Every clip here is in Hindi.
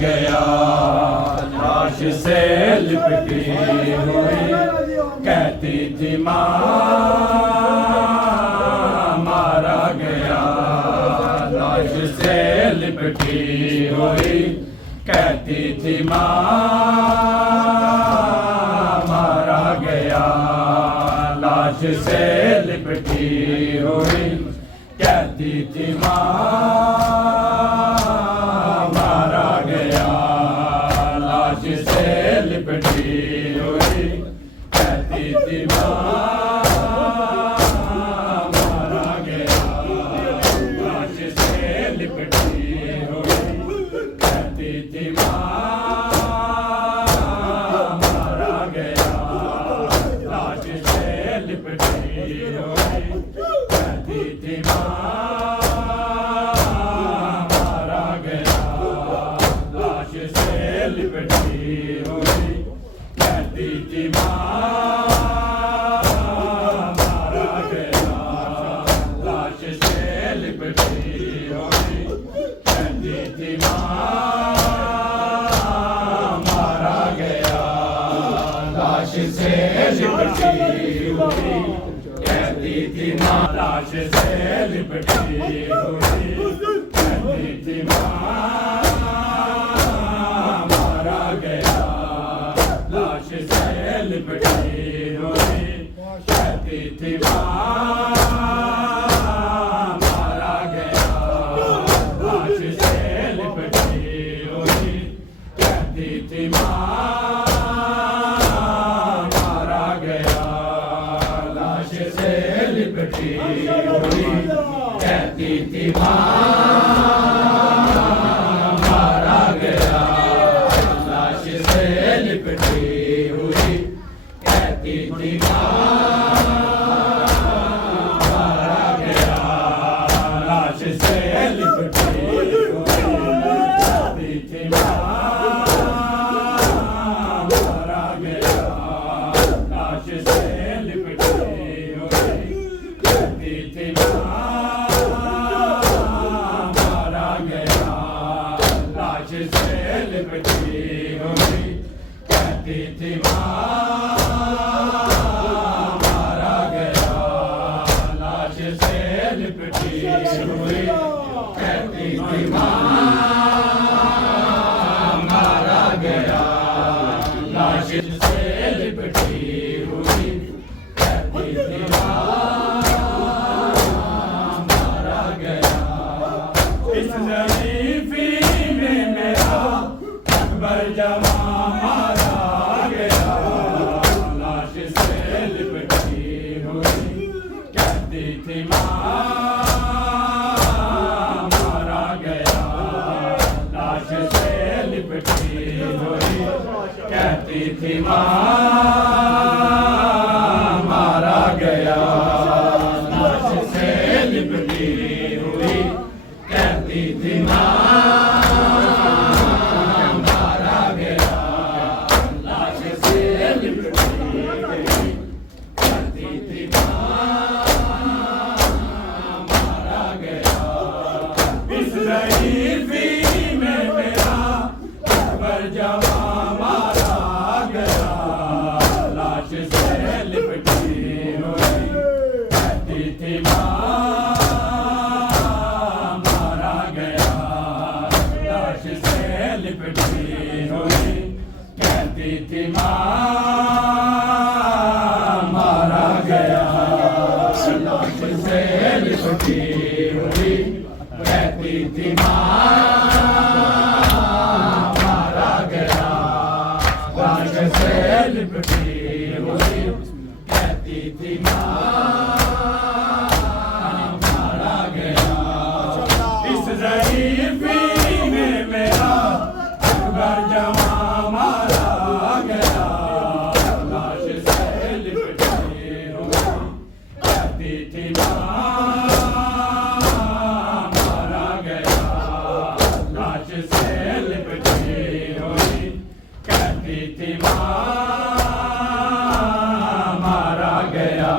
गया, लाश से लिपटी हुई कहती थी माँ मारा गया, लाश से लिपटी हुई कहती थी माँ मारा गया, लाश से लिपटी हुई कहती थी माँ मारा गया, लाश से लिपटी हुई कहती थी माँ मारा गया, लाश से लिपटी हुई कहती थी माँ मारा गया, लाश से लिपटी हुई कहती थी माँ मारा गया, लाश से लिपटी हुई कहती थी माँ मारा गया, लाश से लिपटी हुई कहती थी माँ मारा गया, लाश से लिपटी हुई कहती थी माँ, लाश से लिपटी हुई कहती थी माँ मारा गया, लाश से लिपटी हुई कहती थी माँ मारा गया, लाश से लिपटी हुई कहती थी माँ मारा गया, लाश से लिपटी हुई कहती थी माँ मारा गया, लाश से लिपटी हुई कहती थी माँ मारा गया, लाश से लिपटी हुई कहती थी माँ मारा गया, लाश से लिपटी हुई कहती थी माँ मारा गया, लाश से लिपटी हुई कहती थी माँ मारा गया, लाश से लिपटी हुई कहती थी माँ मारा गया, लाश से लिपटी हुई कहती थी माँ मारा गया, इस ज़मीफ़ी में मेरा अकबर जवां मारा गया, लाश से लिपटी हुई कहती थी माँ मारा गया, लाश से लिपटी हुई कहती थी माँ मारा गया, लाश से लिपटी हुई कहती थी माँ मारा गया, लाश से लिपटी हुई कहती थी माँ मारा गया, इस ज़मीफ़ी में मेरा अकबर जवां मारा गया, लाश से लिपटी हुई कहती थी माँ मारा गया, लाश से लिपटी हुई कहती थी माँ मारा गया, लाश से लिपटी हुई कहती थी माँ मारा गया, लाश से लिपटी हुई कहती थी माँ मारा गया, इस ज़मीफ़ी में मेरा अकबर जवां मारा गया, लाश से लिपटी हुई कहती थी माँ मारा गया, लाश से लिपटी हुई कहती थी माँ मारा गया,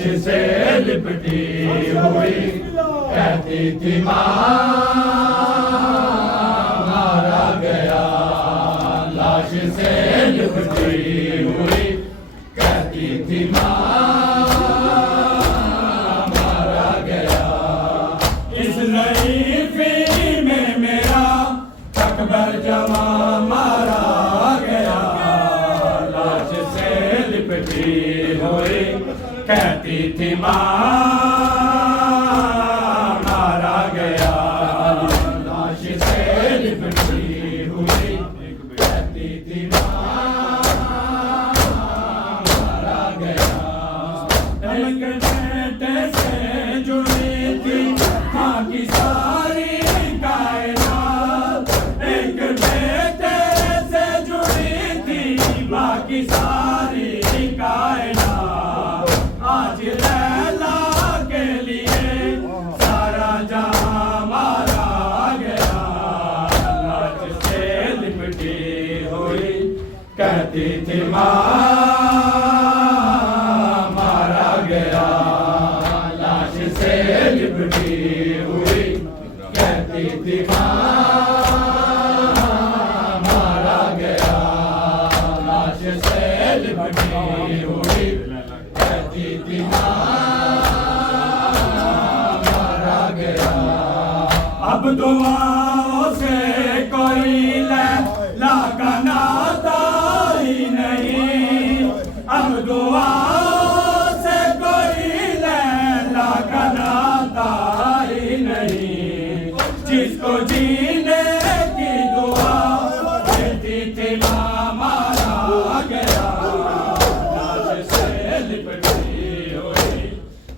लाश से लिपटी हुई कहती थी माँ मारा गया। लाश से लिपटी हुई कहती थी माँ मारा गया। इस ज़ईफ़ी में मेरा अकबर जवां मारा गया। लाश से लिपटी हुई कहती थी माँ मारा गया। लाश से लिपटी हुई कहती थी माँ मारा गया। एक बेटे से जुड़ी थी माँ की सारी कायनात। एक बेटे से जुड़ी थी माँ की सारी कायनात। आज लैला के लिए सारा जहां मारा गया। लाश से लिपटी हुई कहती थी माँ मारा गया। लाश से लिपटी हुई कहती थी माँ मारा गया। लाश से लिपटी हुई कहती थी माँ मारा गया। अब दुआओं से कोई लैला का नाता ही नहीं। अब दुआओं से कोई लैला का नाता ही नहीं। जिसको जीने की दुआ देती थी माँ मारा गया। लाश से लिपटी हुई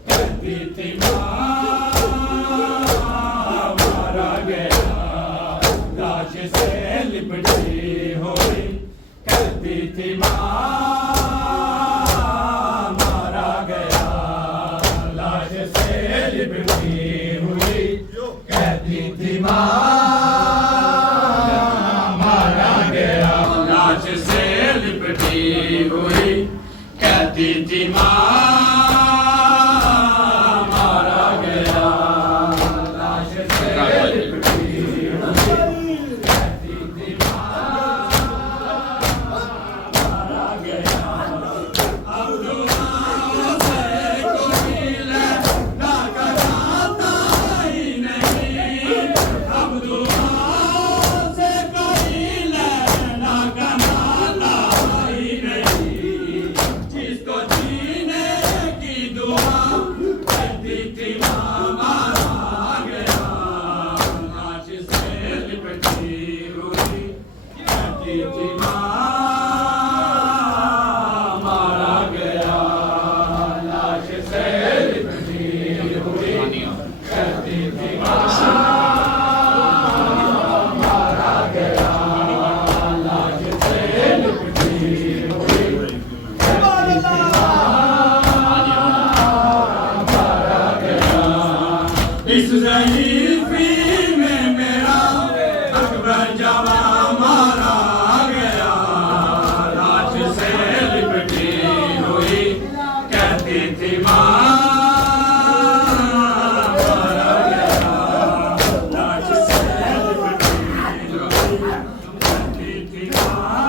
कहती थी माँ मारा गया। लाश से लिपटी हुई कहती थी माँ मारा गया। लाश से लिपटी हुई कहती थी माँ मारा गया। लाश से लिपटी हुई कहती थी माँ मारा गया। लाश से लिपटी हुई कहती थी माँ मारा गया। अब दुआओं से कोई लैला का नाता ही नहीं। अब दुआओं से कोई लैला का नाता ही नहीं। जिसको जीने की दुआ देती थी माँ मारा गया। लाश से लिपटी हुई कहती थी माँ मारा गया। लाश से लिपटी हुई कहती थी माँ मारा गया। लाश से लिपटी हुई कहती थी मारा गया। इस ज़ईफ़ी में मेरा अकबर जवां मारा गया। लाश से लिपटी हुई कहती थी माँ मारा गया। लाश से लिपटी हुई कहती थी माँ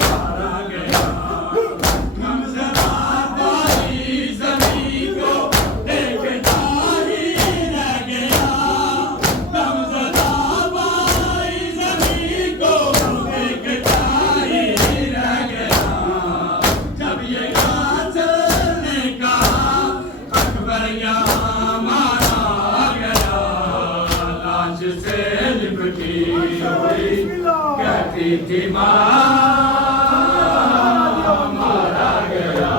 मारा गया। गमज़दा पाई ज़मीं को देखता ही रह गया। गमज़दा पाई ज़मीं को देखता ही रह गया। जब ये कातिल ने कहा अकबर यहाँ मारा गया। लाश से लिपटी हुई कहती थी माँ मारा गया।